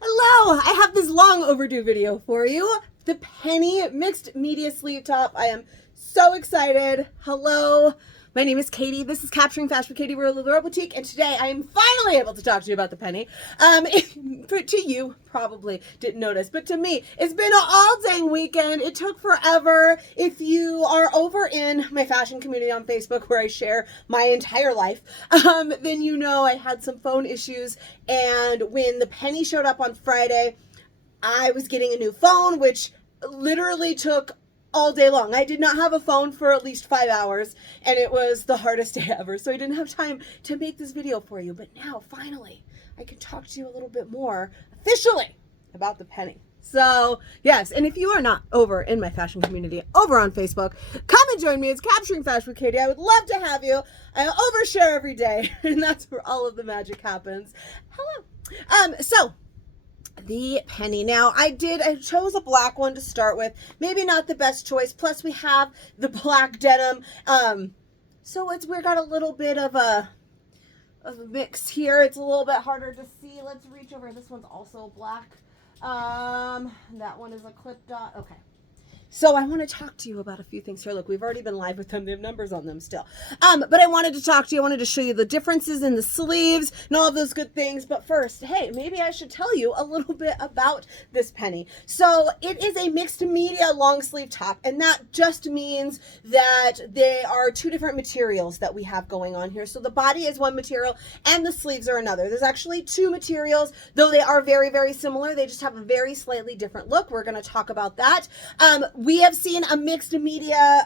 Hello, I have this long overdue video for you. The Penny mixed media sleeve top. I am so excited. Hello, my name is Katie. This is Capturing Fashion with Katie, we're the Lure Boutique, and today I am finally able to talk to you about the Penny. To you, probably didn't notice, but to me, it's been an all dang weekend. It took forever. If you are over in my fashion community on Facebook where I share my entire life, then you know I had some phone issues, and when the Penny showed up on Friday, I was getting a new phone, which literally took all day long. I did not have a phone for at least 5 hours, and it was the hardest day ever. So I didn't have time to make this video for you. But now, finally, I can talk to you a little bit more officially about the Penny. So, yes, and if you are not over in my fashion community, over on Facebook, come and join me. It's Capturing Fashion with Katie. I would love to have you. I overshare every day, and that's where all of the magic happens. Hello. So, the Penny. Now, I chose a black one to start with. Maybe not the best choice. Plus, we have the black denim. So we got a little bit of a mix here. It's a little bit harder to see. Let's reach over. This one's also black. That one is a clip dot. Okay. So I want to talk to you about a few things here. Look, we've already been live with them. They have numbers on them still. But I wanted to talk to you. I wanted to show you the differences in the sleeves and all of those good things. But first, hey, maybe I should tell you a little bit about this Penny. So it is a mixed media long sleeve top. And that just means that they are two different materials that we have going on here. So the body is one material and the sleeves are another. There's actually two materials, though they are very, very similar. They just have a very slightly different look. We're going to talk about that. We have seen a mixed media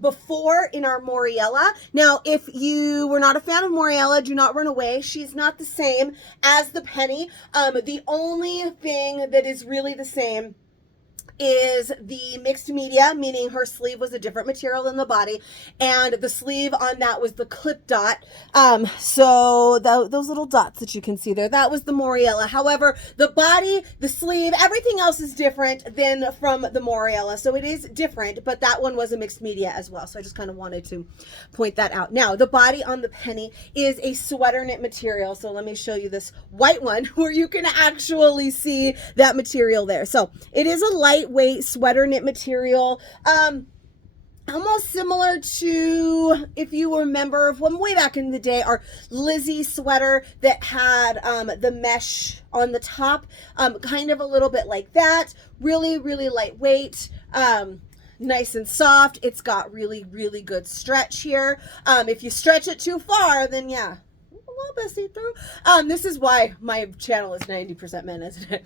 before in our Moriella. Now, if you were not a fan of Moriella, do not run away. She's not the same as the Penny. The only thing that is really the same is the mixed media, meaning her sleeve was a different material than the body, and the sleeve on that was the clip dot. So those little dots that you can see there, that was the Moriella. However, the body, the sleeve, everything else is different than from the Moriella. So it is different, but that one was a mixed media as well. So I just kind of wanted to point that out. Now, the body on the Penny is a sweater knit material. So let me show you this white one where you can actually see that material there. So it is a lightweight sweater knit material, almost similar to, if you remember from way back in the day, our Lizzie sweater that had the mesh on the top, kind of a little bit like that. Really, really lightweight. Nice and soft. It's got really, really good stretch here. If you stretch it too far, then yeah, a little bit see-through. This is why my channel is 90% men, isn't it?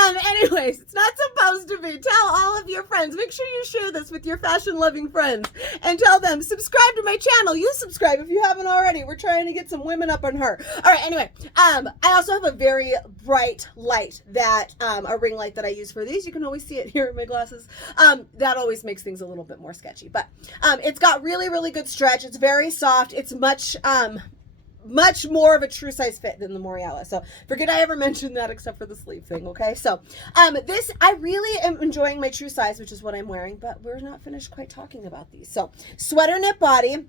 Anyways, it's not supposed to be. Tell all of your friends. Make sure you share this with your fashion-loving friends and tell them, subscribe to my channel. You subscribe if you haven't already. We're trying to get some women up on her. All right, anyway, I also have a very bright light that, a ring light that I use for these. You can always see it here in my glasses. That always makes things a little bit more sketchy, but it's got really, really good stretch. It's very soft. It's much more of a true size fit than the Moriella. So forget I ever mentioned that except for the sleeve thing, okay? So this, I really am enjoying my true size, which is what I'm wearing, but we're not finished quite talking about these. So sweater knit body.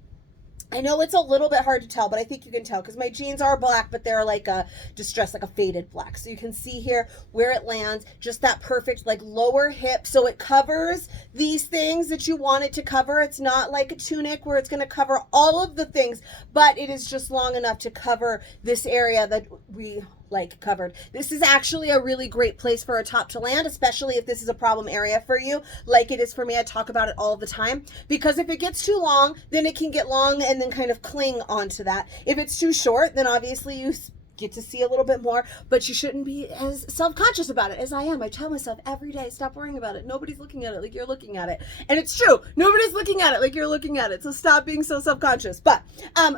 I know it's a little bit hard to tell, but I think you can tell because my jeans are black, but they're like a distressed, like a faded black. So you can see here where it lands, just that perfect like lower hip. So it covers these things that you want it to cover. It's not like a tunic where it's going to cover all of the things, but it is just long enough to cover this area that we like covered. This is actually a really great place for a top to land, especially if this is a problem area for you, like it is for me. I talk about it all the time, because if it gets too long, then it can get long and then kind of cling onto that. If it's too short, then obviously you get to see a little bit more, but you shouldn't be as self-conscious about it as I am. I tell myself every day, stop worrying about it. Nobody's looking at it like you're looking at it. And it's true. Nobody's looking at it like you're looking at it. So stop being so self-conscious. But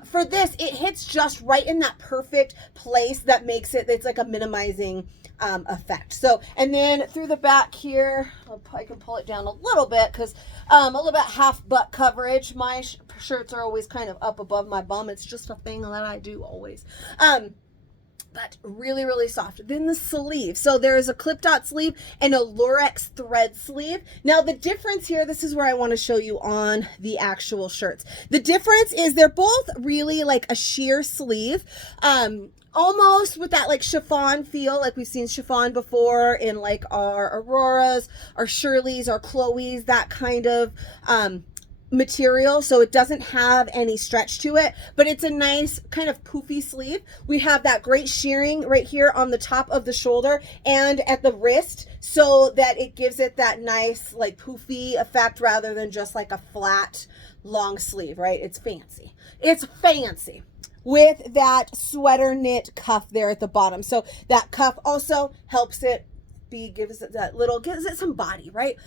for this, it hits just right in that perfect place that makes it, it's like a minimizing effect. So, and then through the back here, I can pull it down a little bit because a little bit half butt coverage. My shirts are always kind of up above my bum. It's just a thing that I do always. But really, really soft. Then the sleeve. So there is a clip dot sleeve and a Lurex thread sleeve. Now the difference here, this is where I want to show you on the actual shirts. The difference is they're both really like a sheer sleeve. almost with that like chiffon feel, like we've seen chiffon before in like our Auroras, our Shirleys, our Chloes, that kind of material. So it doesn't have any stretch to it, but it's a nice kind of poofy sleeve. We have that great shearing right here on the top of the shoulder and at the wrist, so that it gives it that nice like poofy effect rather than just like a flat long sleeve, right? It's fancy. It's fancy. With that sweater knit cuff there at the bottom. So that cuff also helps it gives it some body, right?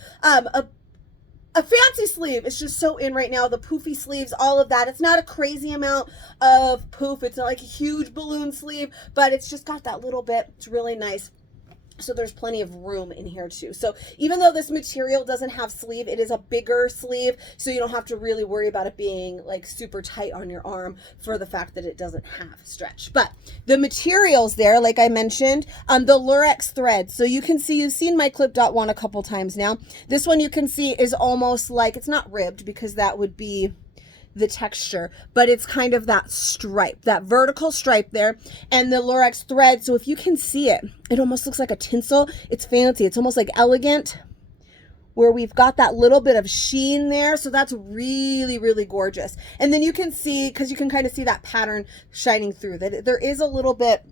A fancy sleeve is just so in right now. The poofy sleeves, all of that. It's not a crazy amount of poof. It's not like a huge balloon sleeve, but it's just got that little bit. It's really nice. So there's plenty of room in here too. So even though this material doesn't have sleeve, it is a bigger sleeve, so you don't have to really worry about it being like super tight on your arm for the fact that it doesn't have stretch. But the materials there, like I mentioned, the Lurex thread. So you can see, you've seen my clip dot one a couple times now. This one you can see is almost like, it's not ribbed because that would be the texture, but it's kind of that stripe, that vertical stripe there, and the Lurex thread. So if you can see it, it almost looks like a tinsel. It's fancy. It's almost like elegant, where we've got that little bit of sheen there. So that's really, really gorgeous. And then you can see, because you can kind of see that pattern shining through, that there is a little bit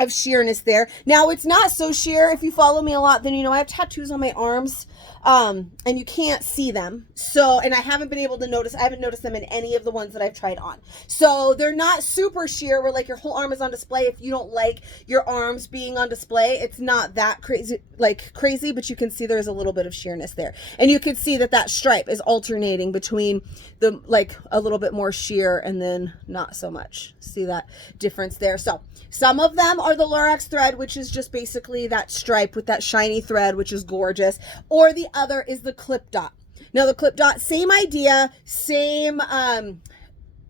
of sheerness there. Now it's not so sheer. If you follow me a lot, then you know I have tattoos on my arms, and you can't see them. So, and I haven't been able to notice, I haven't noticed them in any of the ones that I've tried on. So they're not super sheer where like your whole arm is on display. If you don't like your arms being on display, it's not that crazy, but you can see there's a little bit of sheerness there. And you can see that that stripe is alternating between the, like a little bit more sheer and then not so much. See that difference there? So some of them are the Lurex thread, which is just basically that stripe with that shiny thread, which is gorgeous. Or the other is the clip dot. Now the clip dot, same idea, same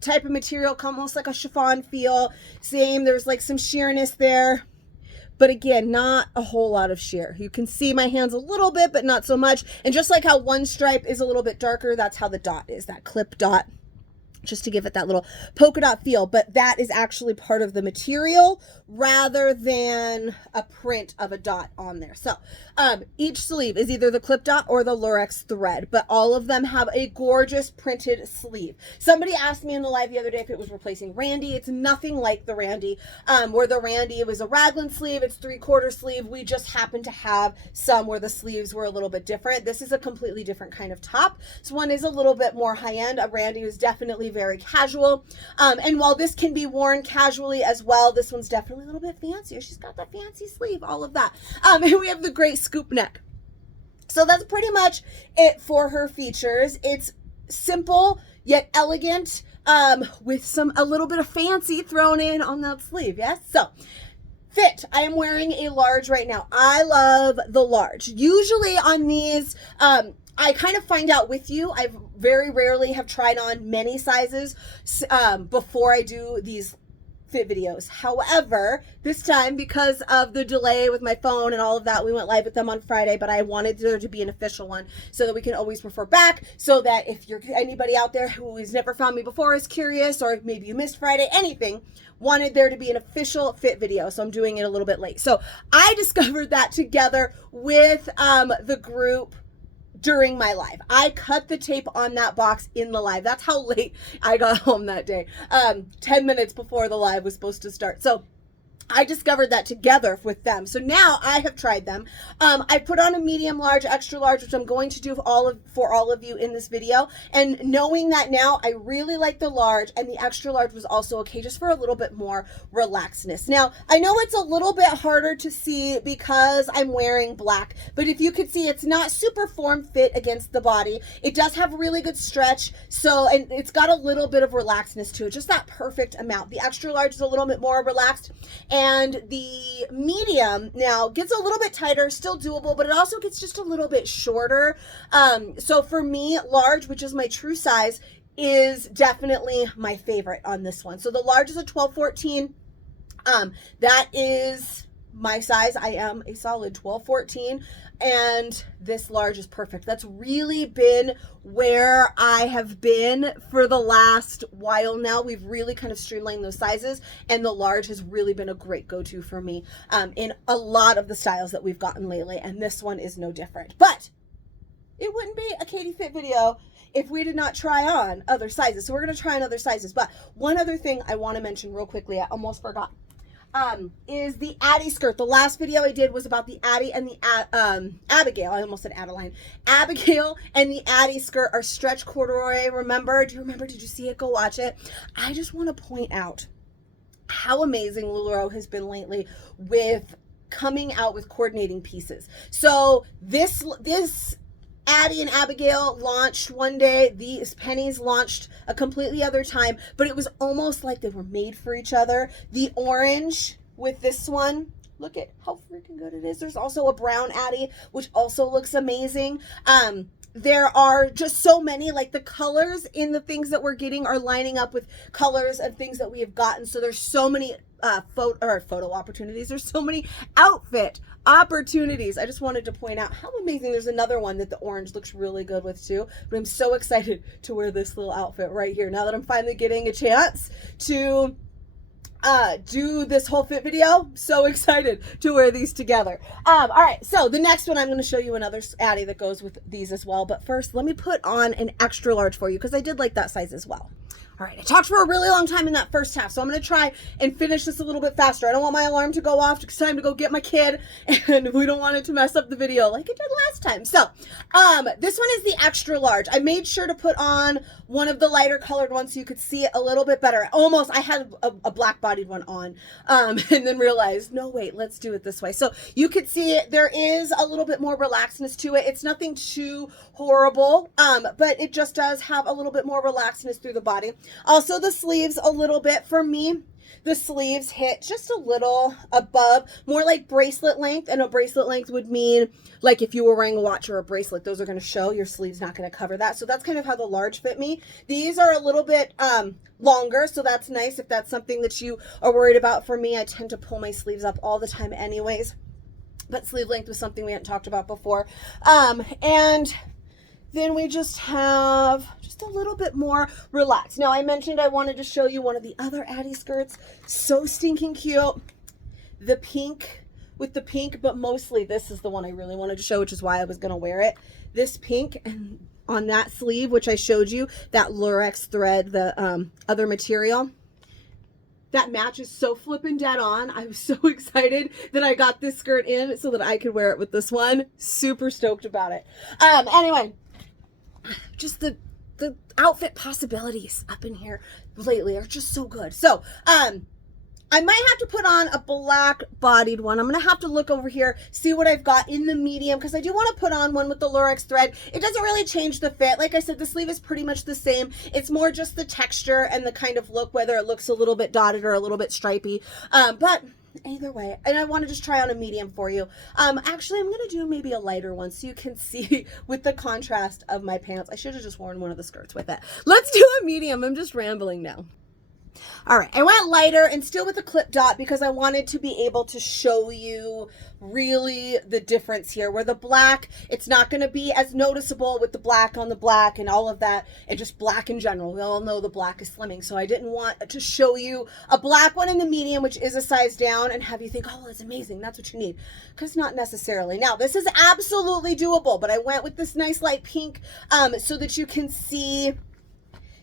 type of material, almost like a chiffon feel. Same, there's like some sheerness there. But again, not a whole lot of sheer. You can see my hands a little bit, but not so much. And just like how one stripe is a little bit darker, that's how the dot is, that clip dot, just to give it that little polka dot feel. But that is actually part of the material rather than a print of a dot on there. So each sleeve is either the clip dot or the Lurex thread, but all of them have a gorgeous printed sleeve. Somebody asked me in the live the other day if it was replacing Randy. It's nothing like the Randy, where the Randy, it was a raglan sleeve, it's 3/4 sleeve. We just happen to have some where the sleeves were a little bit different. This is a completely different kind of top. This one is a little bit more high-end. A Randy is definitely very casual, and while this can be worn casually as well, this one's definitely a little bit fancier. She's got that fancy sleeve, all of that. And we have the great scoop neck. So that's pretty much it for her features. It's simple yet elegant, with a little bit of fancy thrown in on that sleeve. Yes. So fit, I am wearing a large right now. I love the large. Usually on these, I kind of find out with you. I very rarely have tried on many sizes before I do these fit videos. However, this time, because of the delay with my phone and all of that, we went live with them on Friday, but I wanted there to be an official one so that we can always refer back, so that if you're anybody out there who has never found me before, is curious, or maybe you missed Friday, anything, wanted there to be an official fit video. So I'm doing it a little bit late. So I discovered that together with the group during my live. I cut the tape on that box in the live. That's how late I got home that day. 10 minutes before the live was supposed to start. So I discovered that together with them. So now I have tried them. I put on a medium large, extra large, which I'm going to do for all of you in this video. And knowing that now, I really like the large, and the extra large was also okay, just for a little bit more relaxedness. Now, I know it's a little bit harder to see because I'm wearing black, but if you could see, it's not super form fit against the body. It does have really good stretch. So, and it's got a little bit of relaxedness to it, just that perfect amount. The extra large is a little bit more relaxed. And the medium now gets a little bit tighter, still doable, but it also gets just a little bit shorter. So for me, large, which is my true size, is definitely my favorite on this one. So the large is a 12-14. That is my size. I am a solid 12, 14, and this large is perfect. That's really been where I have been for the last while now. We've really kind of streamlined those sizes, and the large has really been a great go-to for me in a lot of the styles that we've gotten lately, and this one is no different. But it wouldn't be a Katie Fit video if we did not try on other sizes. So we're going to try on other sizes. But one other thing I want to mention real quickly, I almost forgot, is the Addie skirt. The last video I did was about the Addie and the Abigail. I almost said Adeline. Abigail and the Addie skirt are stretch corduroy. Remember? Do you remember? Did you see it? Go watch it. I just want to point out how amazing Lurex has been lately with coming out with coordinating pieces. So this Addie and Abigail launched one day. These pennies launched a completely other time, but it was almost like they were made for each other. The orange with this one, look at how freaking good it is. There's also a brown Addie, which also looks amazing. There are just so many, like the colors in the things that we're getting are lining up with colors and things that we have gotten. So there's so many photo opportunities. There's so many outfit opportunities. I just wanted to point out how amazing. There's another one that the orange looks really good with too, but I'm so excited to wear this little outfit right here now that I'm finally getting a chance to do this whole fit video. So excited to wear these together. All right, so the next one, I'm going to show you another Addie that goes with these as well, but first let me put on an extra large for you because I did like that size as well. All right, I talked for a really long time in that first half, so I'm going to try and finish this a little bit faster. I don't want my alarm to go off. It's time to go get my kid, and we don't want it to mess up the video like it did last time. So, this one is the extra large. I made sure to put on one of the lighter colored ones so you could see it a little bit better. Almost, I had a black bodied one on, and then realized, no, wait, let's do it this way. So you could see it. There is a little bit more relaxedness to it. It's nothing too horrible, but it just does have a little bit more relaxedness through the body. Also, the sleeves a little bit for me. The sleeves hit just a little above, more like bracelet length, and a bracelet length would mean like if you were wearing a watch or a bracelet, those are going to show. Your sleeve's not going to cover that. So that's kind of how the large fit me. These are a little bit longer, so that's nice if that's something that you are worried about. For me, I tend to pull my sleeves up all the time anyways, but sleeve length was something we hadn't talked about before. And then we just have just a little bit more relaxed. Now, I mentioned I wanted to show you one of the other Addie skirts. So stinking cute. The pink with the pink, but mostly this is the one I really wanted to show, which is why I was going to wear it. This pink, and on that sleeve, which I showed you, that Lurex thread, the other material. That matches so flippin' dead on. I was so excited that I got this skirt in so that I could wear it with this one. Super stoked about it. Anyway, just the outfit possibilities up in here lately are just so good. So, I might have to put on a black bodied one. I'm going to have to look over here, see what I've got in the medium, because I do want to put on one with the Lurex thread. It doesn't really change the fit. Like I said, the sleeve is pretty much the same. It's more just the texture and the kind of look, whether it looks a little bit dotted or a little bit stripy. But either way, and I want to just try on a medium for you. Actually, I'm going to do maybe a lighter one so you can see with the contrast of my pants. I should have just worn one of the skirts with it. Let's do a medium. I'm just rambling now. All right, I went lighter and still with a clip dot because I wanted to be able to show you really the difference here. Where the black, it's not going to be as noticeable with the black on the black and all of that, and just black in general. We all know the black is slimming, so I didn't want to show you a black one in the medium, which is a size down, and have you think, oh, it's amazing, that's what you need, because not necessarily. Now, this is absolutely doable, but I went with this nice light pink so that you can see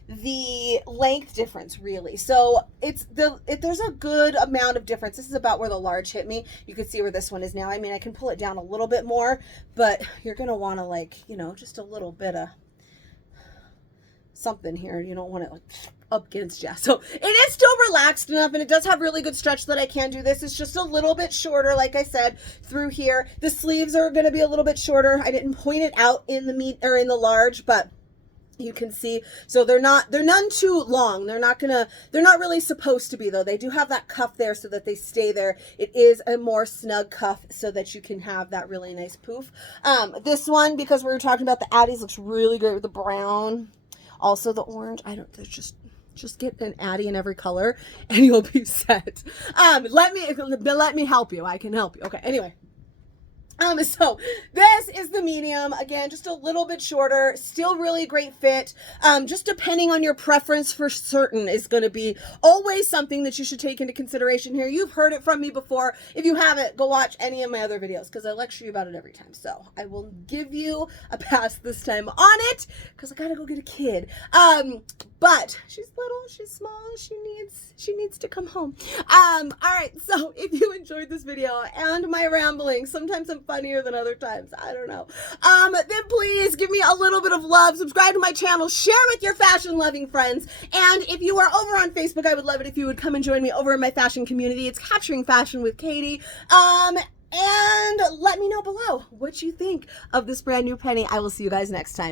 the length difference really. So there's a good amount of difference. This is about where the large hit me. You can see where this one is now. I mean, I can pull it down a little bit more, but you're going to want to, like, you know, just a little bit of something here. You don't want it like up against you. So it is still relaxed enough, and it does have really good stretch that I can do this. It's just a little bit shorter, like I said, through here. The sleeves are going to be a little bit shorter. I didn't point it out in the large, but you can see, so they're none too long. They're not really supposed to be, though. They do have that cuff there so that they stay there. It is a more snug cuff so that you can have that really nice poof. This one, because we were talking about the Addies, looks really good with the brown. Also the orange. There's just Just get an Addy in every color and you'll be set. Let me help you. I can help you. Okay, anyway. So this is the medium, again, just a little bit shorter, still really great fit. Just depending on your preference for certain is going to be always something that you should take into consideration here. You've heard it from me before. If you haven't, go watch any of my other videos because I lecture you about it every time. So I will give you a pass this time on it because I got to go get a kid. But she's little, she's small, she needs to come home. All right, so if you enjoyed this video and my rambling, sometimes I'm funnier than other times, I don't know, then please give me a little bit of love, subscribe to my channel, share with your fashion loving friends, and if you are over on Facebook, I would love it if you would come and join me over in my fashion community. It's Capturing Fashion with Katie. And let me know below what you think of this brand new penny. I will see you guys next time.